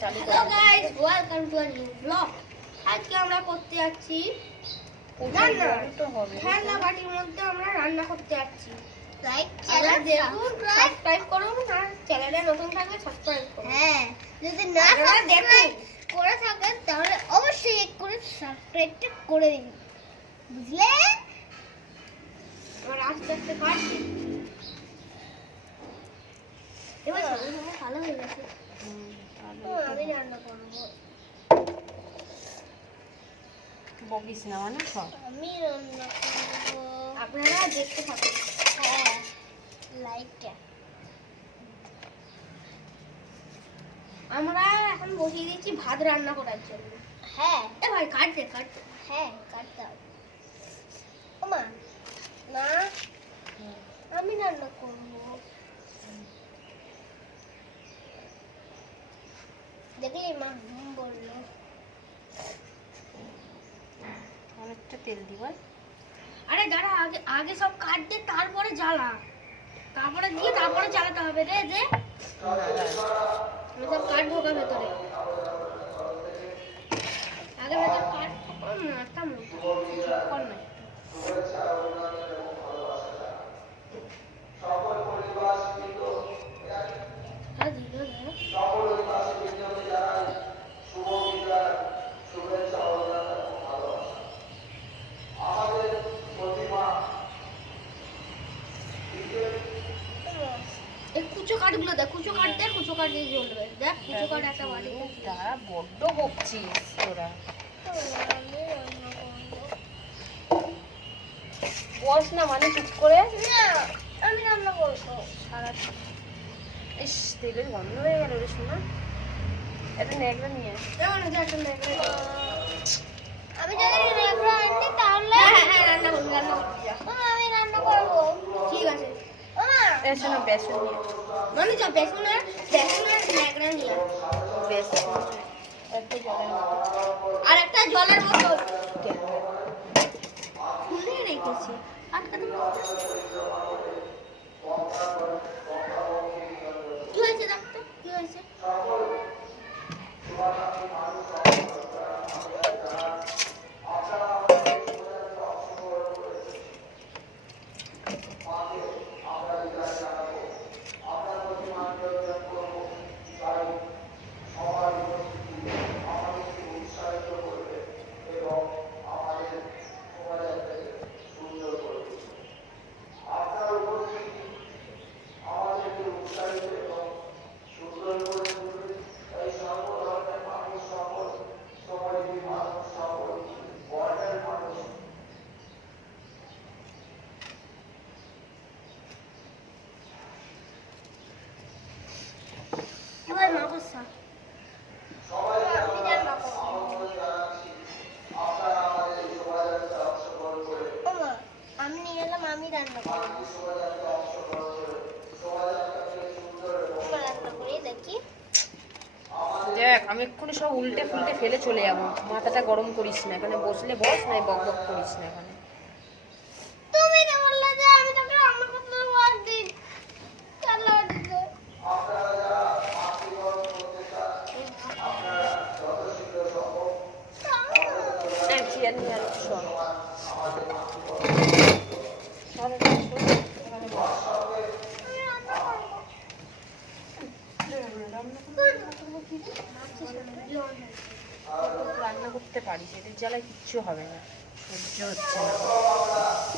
চালু করে। Hello guys, welcome to a new blog. আজকে আমরা করতে যাচ্ছি রান্না। ঠান্ডা বাটির মধ্যে আমরা রান্না করতে যাচ্ছি। লাইক, চ্যানেল দেখুন, সাবস্ক্রাইব করুন, আর চ্যানেলে নতুন থাকলে সাবস্ক্রাইব করুন। হ্যাঁ, যদি না সাবস্ক্রাইব করে থাকেন তাহলে অবশ্যই এক করে সাবস্ক্রাইবটা করে দিন, বুঝলে? আমরা আস্তে আস্তে কাটছি। এবার ভালো হয়ে গেছে। আমি রান্না করবো। বকিস না মানে সব। আমি রান্না করবো, আপনারা দেখতে থাকুন। হ্যাঁ, লাইটটা আমরা এখন বসিয়ে দিচ্ছি ভাত রান্না করার জন্য। হ্যাঁ, এ ভাই কাটতে কাটতে। হ্যাঁ, কাটতে হবে। ওমা না, আমি রান্না করবো। দেখলি মা বললো। অনেকটা তেল দিবার। আরে দাঁড়া, আগে আগে সব কাট দে, তারপরে জ্বালা, তারপরে দিয়ে তারপরে জ্বালাতে হবে রে। যে আমি সব কাট ঢোকা ভেতরে, আগে ভেতর কাট মারতাম কর না। হ্যাঁ দিল কুচো কাঠগুলো দেখ, কুচো কাঠ দেখ, কুচো কাঠ দিয়ে জ্বলবে। দেখ কুচো কাঠ একটা বাড়ি তারা বড্ড বকছিস তোরা। বস না মানে চুপ করে। না, আমি রান্না করবো। সারা ইস, তেলের গন্ধ হয়ে গেল রে শোনা। এটা নেগড়া নিয়ে আমি যদি নেকড়া আনতে তাহলে হ্যাঁ রান্না করবো, রান্না করবো। আমি রান্না করবো, ঠিক আছে। এর শোনা বেসন নিয়ে মানে যা বেসনের নেকড়া নিয়ে বেসন একটা জলের আর একটা জলের বোতল মধ্যে খুলে রেখেছি। আটকাতে কি হয়েছে ডাক্তার, কি হয়েছে? এবার মাকসা আমি নিয়ে এলাম, আমি রান্না করবো। রান্না করে দেখি। দেখ আমি এক্ষুনি সব উল্টে ফুলটে ফেলে চলে যাবো। মাথাটা গরম করিস না, এখানে বসলে বস, না বক বক করিস না এখানে। তুমি না বললে যে আমি তোকে রান্না করতে দেবো একদিন, চালা দিতে। চেয়ার নিয়ে আর শোন রান্না করতে পারিস, এদের জ্বালায় কিচ্ছু হবে না, সহ্য হচ্ছে না,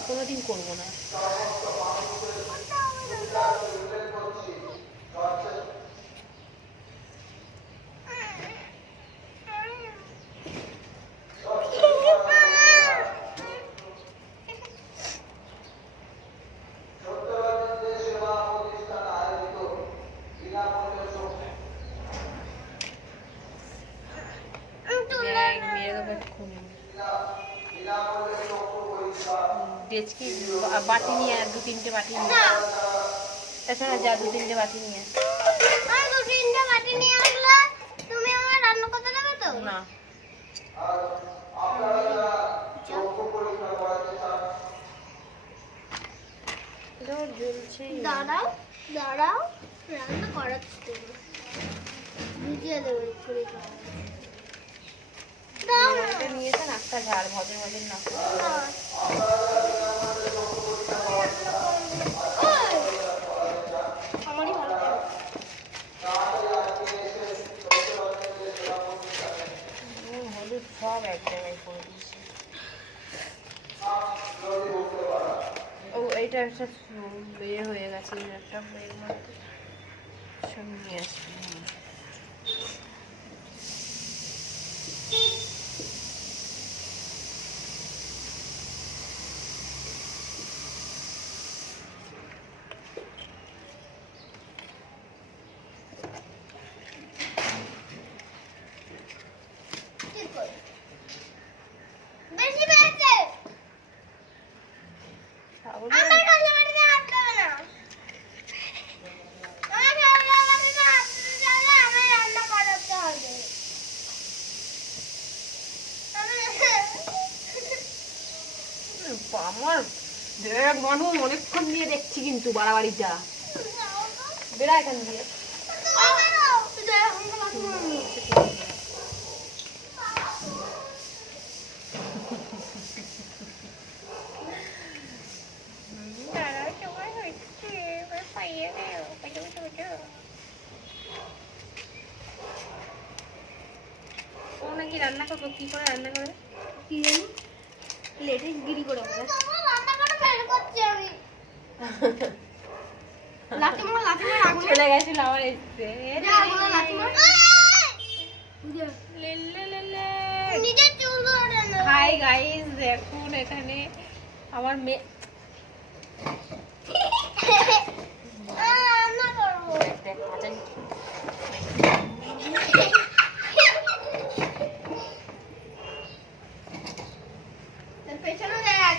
কোনোদিন করবো না। ডেচকি বাটি নিয়ে আর 2-3টে বাটি নিয়ে এছাড়া যা 2-3টে বাটি নিয়ে আর 2-3টে বাটি নিয়ে আসলে তুমি আমার রান্না করতে দেবে তো? না জ্বলছে। দাঁড়াও দাঁড়াও, রান্না করাচ্ছি। দিয়ে দেবে করে দাও না এটা নিয়েছেন একটা ঝাড় ভজের ভজের না আমারই ভালো লাগে। হলুদ সব এক জায়গায় করে দিয়েছে। ও এইটা একটা বের হয়ে গেছে একটা এর মধ্যে সব নিয়ে আসবে। ঠিক করে। বেশি বেশি। আমার কাছে বাড়িতে হাত দেবে না। আমার কাছে বাড়িতে হাত দিতে চাইলে আমার রান্না করাতে হবে। আমার দেখ মানুষ অনেকক্ষণ দিয়ে দেখছি কিন্তু বাড়াবাড়িটা বেড়া এখান দিয়ে ও নাকি রান্না করবো কি করে রান্না করে কি জানি লেটে গিরি করে বলে রান্না করে বের করছি আমি লাঠি মার আগুনে চলে গেছিল আমার এসছে আগুনে লাঠি মার নিজে চুল ধরে না হাই গাইস দেখুন এখানে আমার মেয়ে রান্না করবো দেখ কাঁচা পেছনে দেখ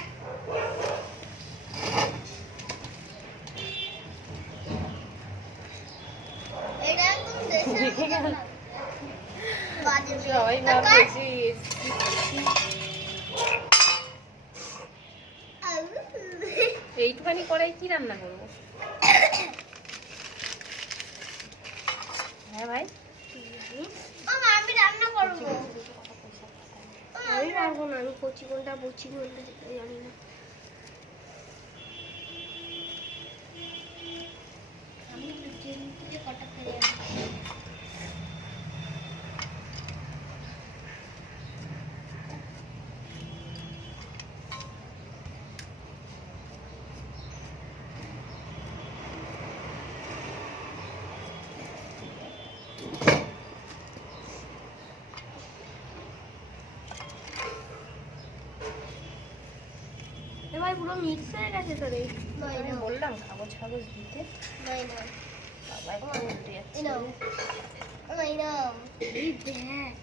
এটা একদম দেখে গেল বাজে সবাই ভাবছি এইটুখানি করাই কি রান্না করবো হ্যাঁ ভাই আমি রান্না করবো আমি পারবো না আমি কচি কোনটা বচি কোনটা জানি না আমি যে কটা ফেলে এবার পুরো মিক্স হয়ে গেছে তো রে আমি বললাম কাগজ কাগজ দিতে নাই না বাবা একটু উল্টে যাচ্ছে এই নাও এই নাও এই দেখ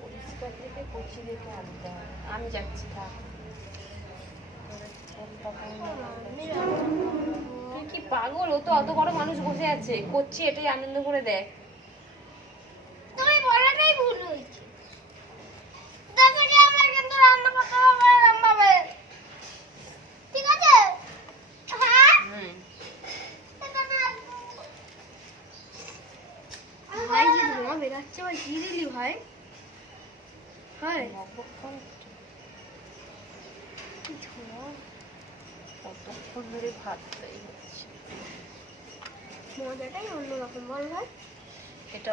পরিষ্কার থেকে কচি দেখে আনতে হবে আমি যাচ্ছি থাক তুই কি পাগল ও তো অত বড় মানুষ বসে আছে করছি এটাই আনন্দ করে দেখ তুমি বলাটাই ভুল হয়েছে দেখো যে আমরা কিন্তু রান্না করতে হবে রান্নাবে ঠিক আছে হ্যাঁ ভাই যে ধোঁয়া বেরাচ্ছে ভাই কি দিলি ভাই হয় কতক্ষণ ধরে ভাতটাই হচ্ছে মজাটাই অন্যরকম বল ভাই এটা